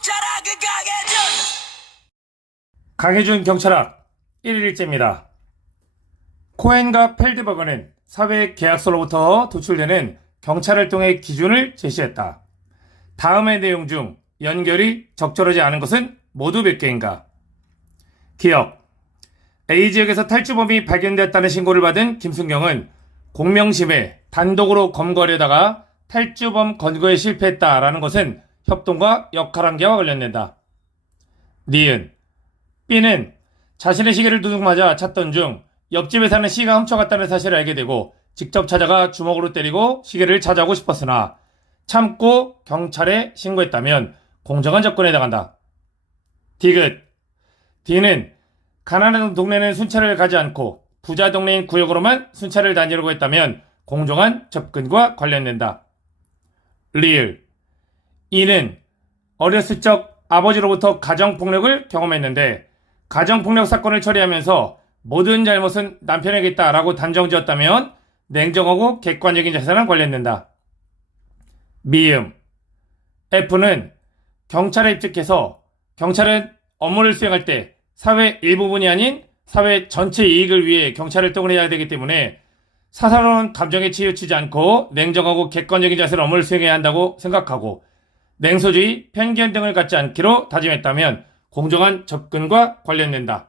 경찰아 그 강해준 강혜준 경찰학 1일째입니다. 코엔과 펠드버거는 사회 계약서로부터 도출되는 경찰활동의 기준을 제시했다. 다음의 내용 중 연결이 적절하지 않은 것은 모두 몇 개인가? 기억. A 지역에서 탈주범이 발견되었다는 신고를 받은 김순경은 공명심에 단독으로 검거하려다가 탈주범 건거에 실패했다라는 것은 협동과 역할관계와 관련된다. 니은. B는 자신의 시계를 두둑 맞아 찾던 중 옆집에 사는 C가 훔쳐갔다는 사실을 알게 되고 직접 찾아가 주먹으로 때리고 시계를 찾아오고 싶었으나 참고 경찰에 신고했다면 공정한 접근에 해당한다. 디귿. D는 가난한 동네는 순찰을 가지 않고 부자 동네인 구역으로만 순찰을 다니려고 했다면 공정한 접근과 관련된다. 리을. E는 어렸을 적 아버지로부터 가정폭력을 경험했는데 가정폭력 사건을 처리하면서 모든 잘못은 남편에게 있다라고 단정지었다면 냉정하고 객관적인 자세랑 관련된다. 미음. F는 경찰에 입직해서 경찰은 업무를 수행할 때 사회 일부분이 아닌 사회 전체 이익을 위해 경찰 활동을 해야 되기 때문에 사사로운 감정에 치우치지 않고 냉정하고 객관적인 자세로 업무를 수행해야 한다고 생각하고 냉소주의, 편견 등을 갖지 않기로 다짐했다면 공정한 접근과 관련된다.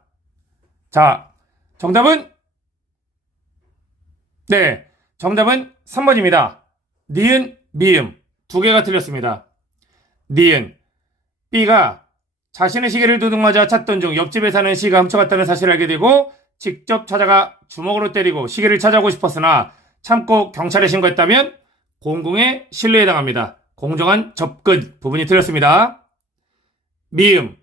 자, 정답은 네, 정답은 3번입니다. 니은, 미음 두 개가 틀렸습니다. 니은 B가 자신의 시계를 두둑 맞아 찾던 중 옆집에 사는 C가 훔쳐갔다는 사실을 알게 되고 직접 찾아가 주먹으로 때리고 시계를 찾아오고 싶었으나 참고 경찰에 신고했다면 공공의 신뢰에 해당합니다. 공정한 접근 부분이 틀렸습니다. 미음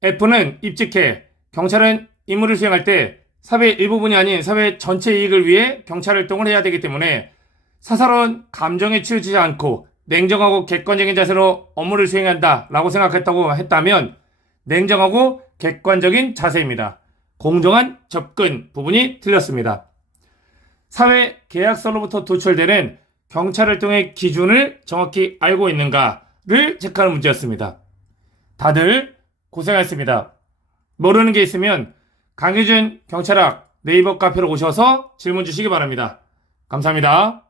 F는 입직해 경찰은 임무를 수행할 때 사회 일부분이 아닌 사회 전체 이익을 위해 경찰 활동을 해야 되기 때문에 사사로운 감정에 치우치지 않고 냉정하고 객관적인 자세로 업무를 수행한다 라고 생각했다고 했다면 냉정하고 객관적인 자세입니다. 공정한 접근 부분이 틀렸습니다. 사회 계약서로부터 도출되는 경찰 활동의 기준을 정확히 알고 있는가를 체크하는 문제였습니다. 다들 고생하셨습니다. 모르는 게 있으면 강효준 경찰학 네이버 카페로 오셔서 질문 주시기 바랍니다. 감사합니다.